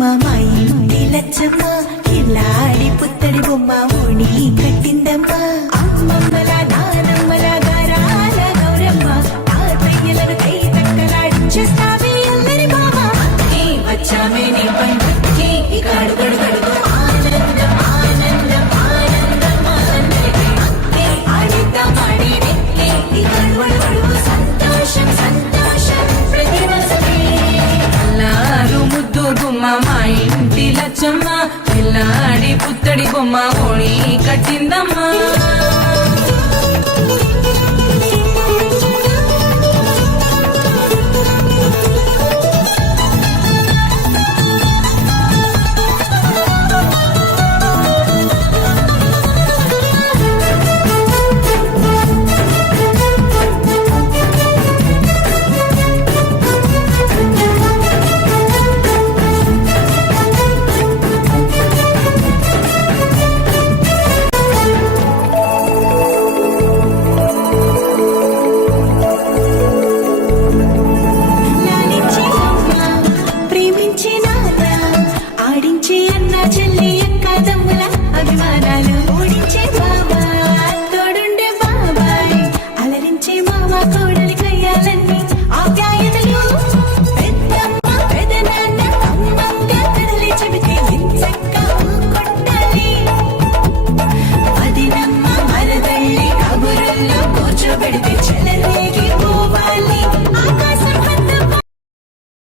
బొమ్మ మా ఇంటి లచ్చమ్మ కిల్లాడి పుత్తడి బొమ్మ ఓణి కట్టిందమ్మ అమ్మమ్మల నానమ్మల గారాల గౌరమ్మ తాతయ్యలను కై తక్కలాడించేస్తావే అల్లరి బావ వచ్చామే నీ పండుగకి ఇక అడుగడు గడుగు ఆనందం ఆనందం ఆనందం అందరికీ ఆడిద్దాం ఆడి వెక్కి ఇక అడుగడు సంతోషం సంతోషం ప్రతివసమే అల్లారు ముద్దు గుమ్మ మా ఇంటి లచ్చమ్మ పిల్లాడి పుత్తడి బొమ్మ ఓణి కట్టిందమ్మా